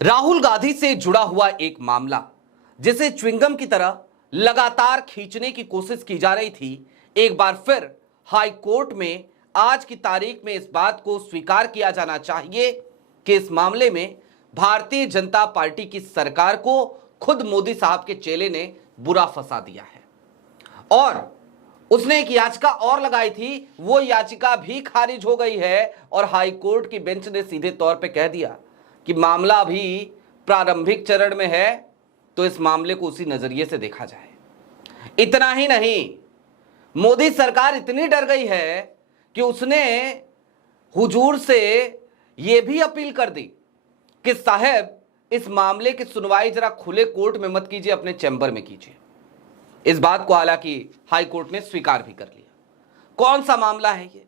राहुल गांधी से जुड़ा हुआ एक मामला जिसे च्युइंगम की तरह लगातार खींचने की कोशिश की जा रही थी, एक बार फिर हाई कोर्ट में आज की तारीख में इस बात को स्वीकार किया जाना चाहिए कि इस मामले में भारतीय जनता पार्टी की सरकार को खुद मोदी साहब के चेले ने बुरा फंसा दिया है। और उसने एक याचिका और लगाई थी, वो याचिका भी खारिज हो गई है और हाई कोर्ट की बेंच ने सीधे तौर पे कह दिया कि मामला भी प्रारंभिक चरण में है, तो इस मामले को उसी नजरिए से देखा जाए। इतना ही नहीं, मोदी सरकार इतनी डर गई है कि उसने हुजूर से यह भी अपील कर दी कि साहब इस मामले की सुनवाई जरा खुले कोर्ट में मत कीजिए, अपने चैम्बर में कीजिए। इस बात को हालांकि हाई कोर्ट ने स्वीकार भी कर लिया। कौन सा मामला है ये?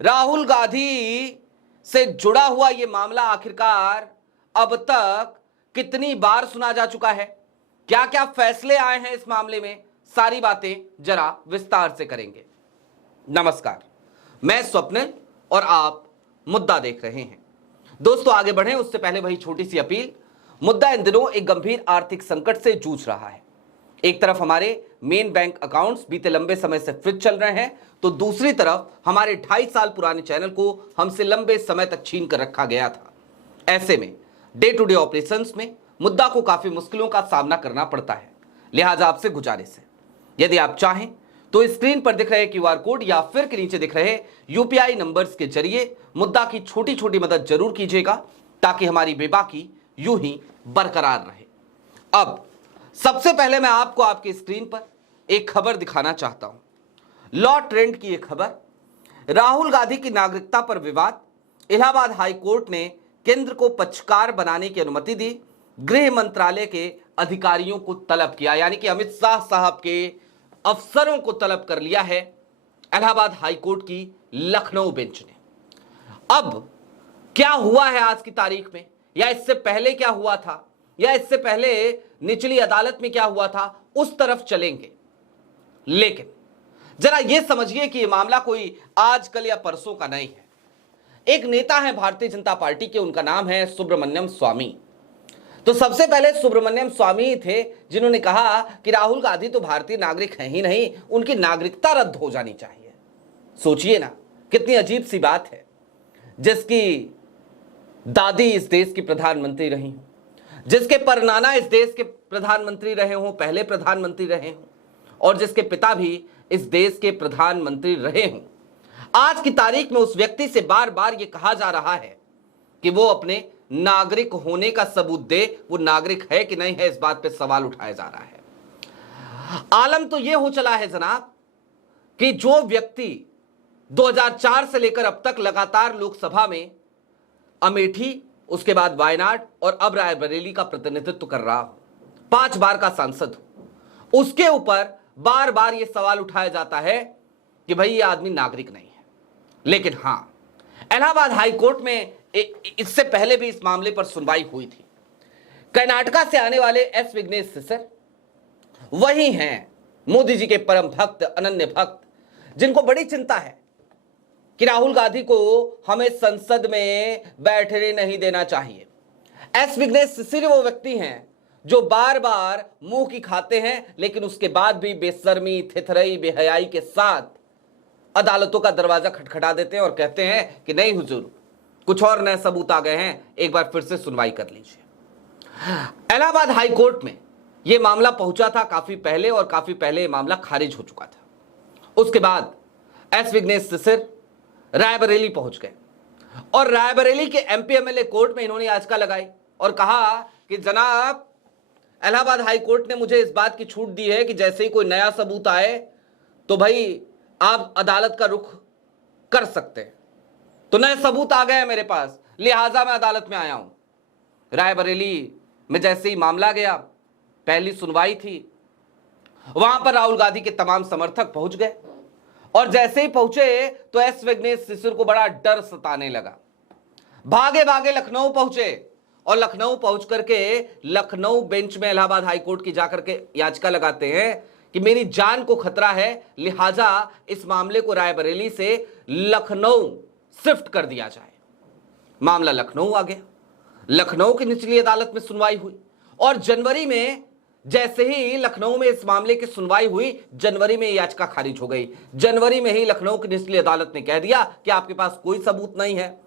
राहुल गांधी से जुड़ा हुआ ये मामला आखिरकार अब तक कितनी बार सुना जा चुका है, क्या क्या फैसले आए हैं इस मामले में, सारी बातें जरा विस्तार से करेंगे। नमस्कार, मैं स्वप्निल और आप मुद्दा देख रहे हैं। दोस्तों, आगे बढ़ें उससे पहले वही छोटी सी अपील। मुद्दा इन दिनों एक गंभीर आर्थिक संकट से जूझ रहा है। एक तरफ हमारे मेन बैंक अकाउंट्स बीते लंबे समय से फ्रीज चल रहे हैं, तो दूसरी तरफ हमारे 2.5 साल पुराने चैनल को हमसे लंबे समय तक छीन कर रखा गया था। ऐसे में डे टू डे ऑपरेशंस में मुद्दा को काफी मुश्किलों का सामना करना पड़ता है। लिहाजा आपसे गुजारिश है, यदि आप चाहें तो स्क्रीन पर दिख रहे QR कोड या फिर के नीचे दिख रहे UPI नंबर्स के जरिए मुद्दा की छोटी छोटी मदद जरूर कीजिएगा, ताकि हमारी बेबाकी यूं ही बरकरार रहे। अब सबसे पहले मैं आपको आपकी स्क्रीन पर एक खबर दिखाना चाहता हूं। लॉ ट्रेंड की एक खबर, राहुल गांधी की नागरिकता पर विवाद, इलाहाबाद हाई कोर्ट ने केंद्र को पक्षकार बनाने की अनुमति दी, गृह मंत्रालय के अधिकारियों को तलब किया, यानी कि अमित शाह साहब के अफसरों को तलब कर लिया है इलाहाबाद हाई कोर्ट की लखनऊ बेंच ने। अब क्या हुआ है आज की तारीख में, या इससे पहले क्या हुआ था, या इससे पहले निचली अदालत में क्या हुआ था, उस तरफ चलेंगे। लेकिन जरा यह समझिए कि यह मामला कोई आजकल या परसों का नहीं है। एक नेता है भारतीय जनता पार्टी के, उनका नाम है सुब्रमण्यम स्वामी। तो सबसे पहले सुब्रमण्यम स्वामी थे जिन्होंने कहा कि राहुल गांधी तो भारतीय नागरिक हैं ही नहीं, उनकी नागरिकता रद्द हो जानी चाहिए। सोचिए ना, कितनी अजीब सी बात है, जिसकी दादी इस देश की प्रधानमंत्री रही हूं, जिसके परनाना इस देश के प्रधानमंत्री रहे हों, पहले प्रधानमंत्री रहे हों, और जिसके पिता भी इस देश के प्रधानमंत्री रहे हों, आज की तारीख में उस व्यक्ति से बार बार यह कहा जा रहा है कि वो अपने नागरिक होने का सबूत दे, वो नागरिक है कि नहीं है, इस बात पे सवाल उठाया जा रहा है। आलम तो यह हो चला है जनाब कि जो व्यक्ति 2004 से लेकर अब तक लगातार लोकसभा में अमेठी, उसके बाद वायनाड और अब रायबरेली का प्रतिनिधित्व कर रहा हो, 5 बार का सांसद हो, उसके ऊपर बार बार यह सवाल उठाया जाता है कि भाई ये आदमी नागरिक नहीं है। लेकिन हां, इलाहाबाद हाई कोर्ट में इससे पहले भी इस मामले पर सुनवाई हुई थी। कर्नाटका से आने वाले एस विघ्नेश सिसर वही हैं मोदी जी के परम भक्त, अनन्य भक्त, जिनको बड़ी चिंता है कि राहुल गांधी को हमें संसद में बैठने नहीं देना चाहिए। एस विघ्नेश सिसर वो व्यक्ति हैं जो बार बार मुंह की खाते हैं, लेकिन उसके बाद भी बेशर्मी, थिथरई, बेहयाई के साथ अदालतों का दरवाजा खटखटा देते हैं और कहते हैं कि नहीं हुजूर, कुछ और नए सबूत आ गए हैं, एक बार फिर से सुनवाई कर लीजिए। इलाहाबाद हाई कोर्ट में यह मामला पहुंचा था काफी पहले, और काफी पहले यह मामला खारिज हो चुका था। उसके बाद एस विघ्नेश सिसर रायबरेली पहुंच गए और रायबरेली के MP MLA कोर्ट में इन्होंने याचिका लगाई और कहा कि जनाब, इलाहाबाद हाई कोर्ट ने मुझे इस बात की छूट दी है कि जैसे ही कोई नया सबूत आए तो भाई आप अदालत का रुख कर सकते हैं। तो नए सबूत आ गए हैं मेरे पास, लिहाजा मैं अदालत में आया हूं। रायबरेली में जैसे ही मामला गया, पहली सुनवाई थी, वहां पर राहुल गांधी के तमाम समर्थक पहुंच गए, और जैसे ही पहुंचे तो एस विघ्नेश सिसर को बड़ा डर सताने लगा। भागे भागे लखनऊ पहुंचे, और लखनऊ पहुंच करके लखनऊ बेंच में इलाहाबाद हाई कोर्ट की जाकर के याचिका लगाते हैं कि मेरी जान को खतरा है, लिहाजा इस मामले को रायबरेली से लखनऊ शिफ्ट कर दिया जाए। मामला लखनऊ आ गया। लखनऊ की निचली अदालत में सुनवाई हुई और जनवरी में जैसे ही लखनऊ में इस मामले की सुनवाई हुई, जनवरी में याचिका खारिज हो गई। जनवरी में ही लखनऊ की निचली अदालत ने कह दिया कि आपके पास कोई सबूत नहीं है,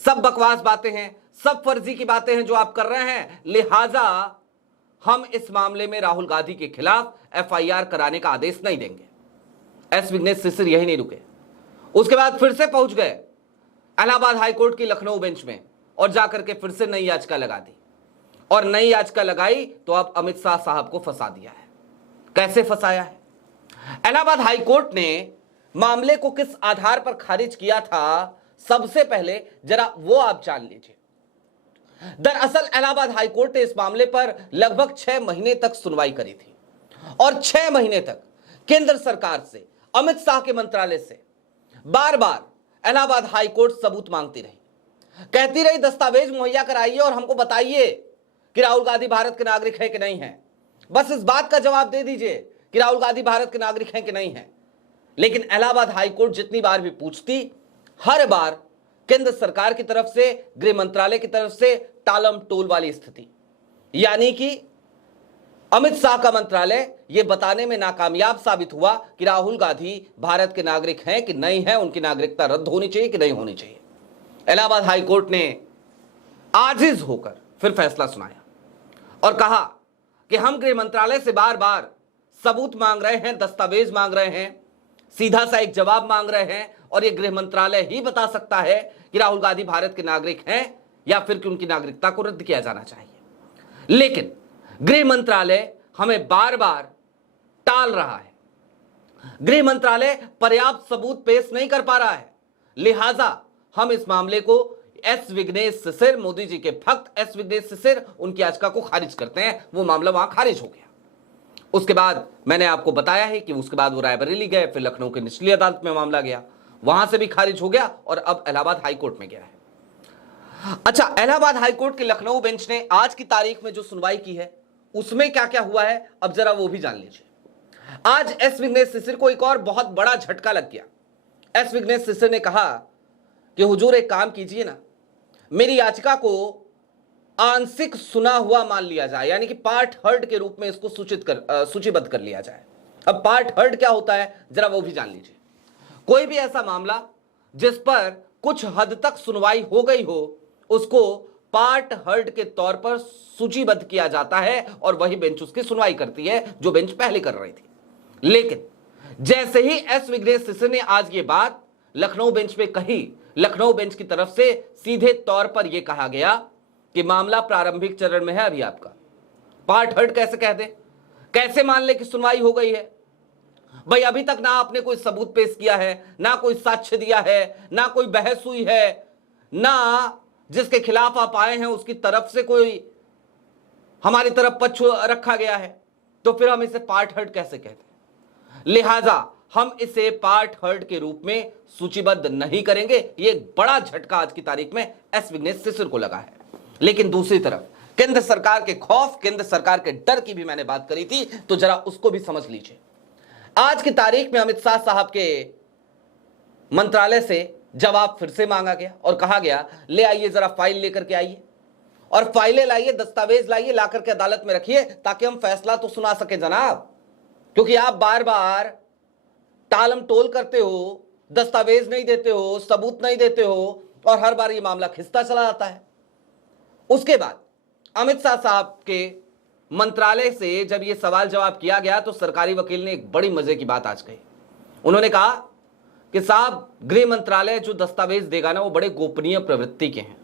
सब बकवास बातें हैं, सब फर्जी की बातें हैं जो आप कर रहे हैं, लिहाजा हम इस मामले में राहुल गांधी के खिलाफ एफआईआर कराने का आदेश नहीं देंगे। एस विघ्नेश शिशिर यही नहीं रुके, उसके बाद फिर से पहुंच गए इलाहाबाद हाईकोर्ट की लखनऊ बेंच में और जाकर के फिर से नई याचिका लगा दी। और नई याचिका लगाई तो अब अमित शाह साहब को फंसा दिया है। कैसे फंसाया है? इलाहाबाद हाईकोर्ट ने मामले को किस आधार पर खारिज किया था, सबसे पहले जरा वो आप जान लीजिए। दरअसल इलाहाबाद हाईकोर्ट ने इस मामले पर लगभग 6 महीने तक सुनवाई करी थी और 6 महीने तक केंद्र सरकार से, अमित शाह के मंत्रालय से बार बार इलाहाबाद हाईकोर्ट सबूत मांगती रही, कहती रही दस्तावेज मुहैया कराइए और हमको बताइए कि राहुल गांधी भारत के नागरिक है कि नहीं है। बस इस बात का जवाब दे दीजिए कि राहुल गांधी भारत के नागरिक हैं कि नहीं है। लेकिन इलाहाबाद हाईकोर्ट जितनी बार भी पूछती, हर बार केंद्र सरकार की तरफ से, गृह मंत्रालय की तरफ से टालम टोल वाली स्थिति, यानी कि अमित शाह का मंत्रालय यह बताने में नाकामयाब साबित हुआ कि राहुल गांधी भारत के नागरिक हैं कि नहीं है, उनकी नागरिकता रद्द होनी चाहिए कि नहीं होनी चाहिए। इलाहाबाद हाईकोर्ट ने आजिज होकर फिर फैसला सुनाया और कहा कि हम गृह मंत्रालय से बार बार सबूत मांग रहे हैं, दस्तावेज मांग रहे हैं, सीधा सा एक जवाब मांग रहे हैं और यह गृह मंत्रालय ही बता सकता है कि राहुल गांधी भारत के नागरिक हैं या फिर कि उनकी नागरिकता को रद्द किया जाना चाहिए। लेकिन गृह मंत्रालय हमें बार बार टाल रहा है, गृह मंत्रालय पर्याप्त सबूत पेश नहीं कर पा रहा है। लिहाजा हम इस मामले को एस विघ्नेश शिशिर, मोदी जी के भक्त एस विघ्नेश शिशिर, उनकी याचिका को खारिज करते हैं। वो मामला वहां खारिज हो गया। उसके बाद मैंने आपको बताया है कि उसके बाद वो रायबरेली गए, फिर लखनऊ की निचली अदालत में मामला गया, वहां से भी खारिज हो गया और अब इलाहाबाद हाईकोर्ट में गया है। अच्छा, इलाहाबाद हाईकोर्ट के लखनऊ बेंच ने आज की तारीख में जो सुनवाई की है उसमें क्या क्या हुआ है, अब जरा वो भी जान लीजिए। आज एस विघ्नेश शिशिर को एक और बहुत बड़ा झटका लग गया। एस विघ्नेश शिशिर ने कहा कि हुजूर एक काम कीजिए ना, मेरी याचिका को आंशिक सुना हुआ मान लिया जाए, यानी कि पार्ट हर्ड के रूप में इसको सूचीबद्ध कर लिया जाए। अब पार्ट हर्ड क्या होता है जरा वो भी जान लीजिए। कोई भी ऐसा मामला जिस पर कुछ हद तक सुनवाई हो गई हो, उसको पार्ट हर्ड के तौर पर सूचीबद्ध किया जाता है और वही बेंच उसकी सुनवाई करती है जो बेंच पहले कर रही थी। लेकिन जैसे ही एस विघ्नेश शिशिर ने आज ये बात लखनऊ बेंच में कही, लखनऊ बेंच की तरफ से सीधे तौर पर यह कहा गया कि मामला प्रारंभिक चरण में है, अभी आपका पार्ट हर्ड कैसे कह दे, कैसे मान ले कि सुनवाई हो गई है। भाई अभी तक ना आपने कोई सबूत पेश किया है, ना कोई साक्ष्य दिया है, ना कोई बहस हुई है, ना जिसके खिलाफ आप आए हैं उसकी तरफ से कोई हमारी तरफ पक्ष रखा गया है, तो फिर हम इसे पार्ट हर्ड कैसे कहते हैं। लिहाजा हम इसे पार्ट हर्ड के रूप में सूचीबद्ध नहीं करेंगे। ये एक बड़ा झटका आज की तारीख में एस विघ्नेश शिशिर को लगा है। लेकिन दूसरी तरफ केंद्र सरकार के खौफ, केंद्र सरकार के डर की भी मैंने बात करी थी, तो जरा उसको भी समझ लीजिए। आज की तारीख में अमित शाह साहब के मंत्रालय से जवाब फिर से मांगा गया और कहा गया ले आइए, जरा फाइल लेकर के आइए और फाइलें लाइए, दस्तावेज लाइए, लाकर के अदालत में रखिए ताकि हम फैसला तो सुना सके जनाब। क्योंकि आप बार बार टालम टोल करते हो, दस्तावेज नहीं देते हो, सबूत नहीं देते हो और हर बार ये मामला खिंचता चला जाता है। उसके बाद अमित शाह साहब के मंत्रालय से जब ये सवाल जवाब किया गया तो सरकारी वकील ने एक बड़ी मजे की बात आज कही। उन्होंने कहा कि साहब गृह मंत्रालय जो दस्तावेज देगा ना वो बड़े गोपनीय प्रवृत्ति के हैं,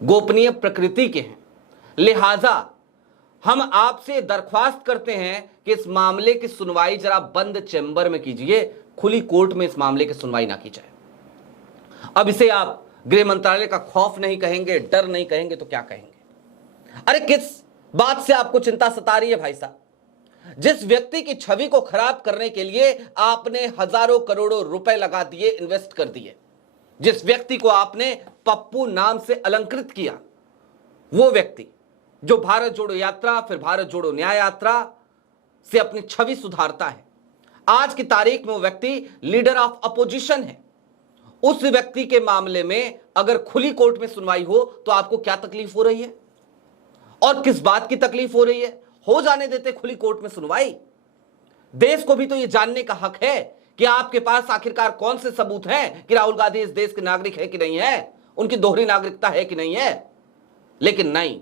गोपनीय प्रकृति के हैं। लिहाजा हम आपसे दरख्वास्त करते हैं कि इस मामले की सुनवाई जरा बंद चैम्बर में कीजिए, खुली कोर्ट में इस मामले की सुनवाई ना की जाए। अब इसे आप गृह मंत्रालय का खौफ नहीं कहेंगे, डर नहीं कहेंगे, तो क्या कहेंगे? अरे किस बात से आपको चिंता सता रही है भाई साहब? जिस व्यक्ति की छवि को खराब करने के लिए आपने हजारों करोड़ों रुपए लगा दिए, इन्वेस्ट कर दिए, जिस व्यक्ति को आपने पप्पू नाम से अलंकृत किया, वो व्यक्ति जो भारत जोड़ो यात्रा, फिर भारत जोड़ो न्याय यात्रा से अपनी छवि सुधारता है, आज की तारीख में वो व्यक्ति लीडर ऑफ अपोजिशन है उस व्यक्ति के मामले में अगर खुली कोर्ट में सुनवाई हो तो आपको क्या तकलीफ हो रही है और किस बात की तकलीफ हो रही है? हो जाने देते खुली कोर्ट में सुनवाई। देश को भी तो यह जानने का हक है कि आपके पास आखिरकार कौन से सबूत हैं कि राहुल गांधी इस देश के नागरिक है कि नहीं है, उनकी दोहरी नागरिकता है कि नहीं है। लेकिन नहीं,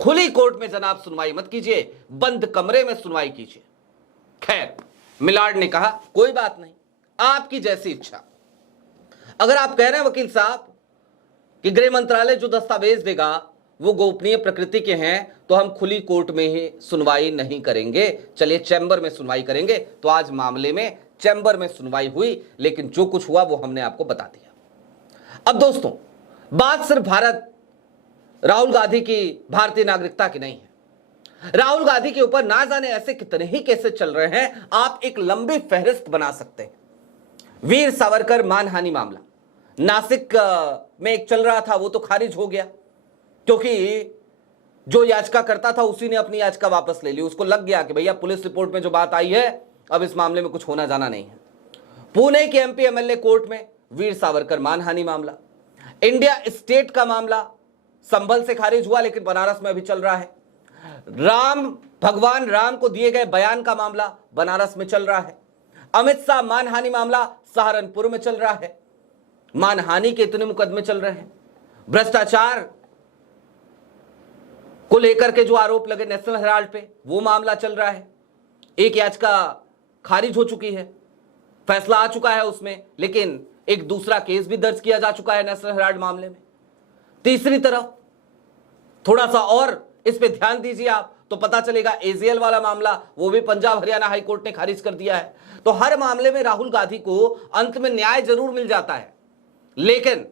खुली कोर्ट में जनाब सुनवाई मत कीजिए, बंद कमरे में सुनवाई कीजिए। खैर, मिलाड ने कहा कोई बात नहीं, आपकी जैसी इच्छा। अगर आप कह रहे हैं वकील साहब कि गृह मंत्रालय जो दस्तावेज देगा वो गोपनीय प्रकृति के हैं, तो हम खुली कोर्ट में ही सुनवाई नहीं करेंगे, चलिए चैम्बर में सुनवाई करेंगे। तो आज मामले में चैम्बर में सुनवाई हुई, लेकिन जो कुछ हुआ वो हमने आपको बता दिया। अब दोस्तों, बात सिर्फ राहुल गांधी की भारतीय नागरिकता की नहीं है। राहुल गांधी के ऊपर ना जाने ऐसे कितने ही केसेस चल रहे हैं, आप एक लंबी फहरिस्त बना सकते हैं। वीर सावरकर मानहानि मामला नासिक में एक चल रहा था, वो तो खारिज हो गया क्योंकि जो याचिका करता था उसी ने अपनी याचिका वापस ले ली। उसको लग गया कि भैया पुलिस रिपोर्ट में जो बात आई है अब इस मामले में कुछ होना जाना नहीं है। पुणे के एमपी एमएलए कोर्ट में वीर सावरकर मानहानि मामला, इंडिया स्टेट का मामला संभल से खारिज हुआ लेकिन बनारस में अभी चल रहा है। भगवान राम को दिए गए बयान का मामला बनारस में चल रहा है। अमित शाह मानहानि मामला सहारनपुर में चल रहा है। मानहानि के इतने मुकदमे चल रहे हैं। भ्रष्टाचार को लेकर के जो आरोप लगे नेशनल हेराल्ड पे, वो मामला चल रहा है। एक याचिका खारिज हो चुकी है, फैसला आ चुका है उसमें, लेकिन एक दूसरा केस भी दर्ज किया जा चुका है नेशनल हेराल्ड मामले में। तीसरी तरफ थोड़ा सा और इस पे ध्यान दीजिए आप, तो पता चलेगा एजीएल वाला मामला वो भी पंजाब हरियाणा हाई कोर्ट ने खारिज कर दिया है। तो हर मामले में राहुल गांधी को अंत में न्याय जरूर मिल जाता है, लेकिन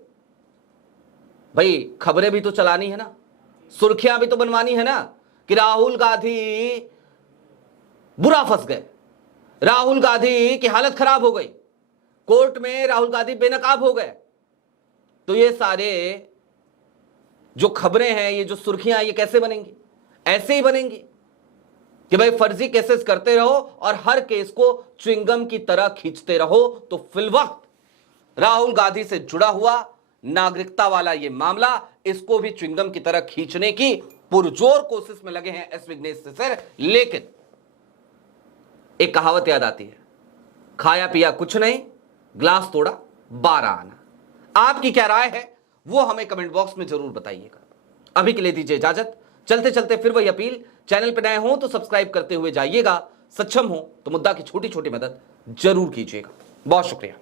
भाई खबरें भी तो चलानी है ना, सुर्खियां भी तो बनवानी है ना कि राहुल गांधी बुरा फंस गए, राहुल गांधी की हालत खराब हो गई, कोर्ट में राहुल गांधी बेनकाब हो गए। तो ये सारे जो खबरें हैं, ये जो सुर्खियां, ये कैसे बनेंगी? ऐसे ही बनेंगी कि भाई फर्जी केसेस करते रहो और हर केस को च्युइंगम की तरह खींचते रहो। तो फिलवक्त राहुल गांधी से जुड़ा हुआ नागरिकता वाला ये मामला, इसको भी च्युइंगम की तरह खींचने की पुरजोर कोशिश में लगे हैं एस विघ्नेश सर। लेकिन एक कहावत याद आती है, खाया पिया कुछ नहीं, ग्लास तोड़ा 12 आना। आपकी क्या राय है वो हमें कमेंट बॉक्स में जरूर बताइएगा। अभी के लिए दीजिए इजाजत, चलते चलते फिर वही अपील, चैनल पर नए हो तो सब्सक्राइब करते हुए जाइएगा, सक्षम हो तो मुद्दा की छोटी छोटी मदद जरूर कीजिएगा। बहुत शुक्रिया।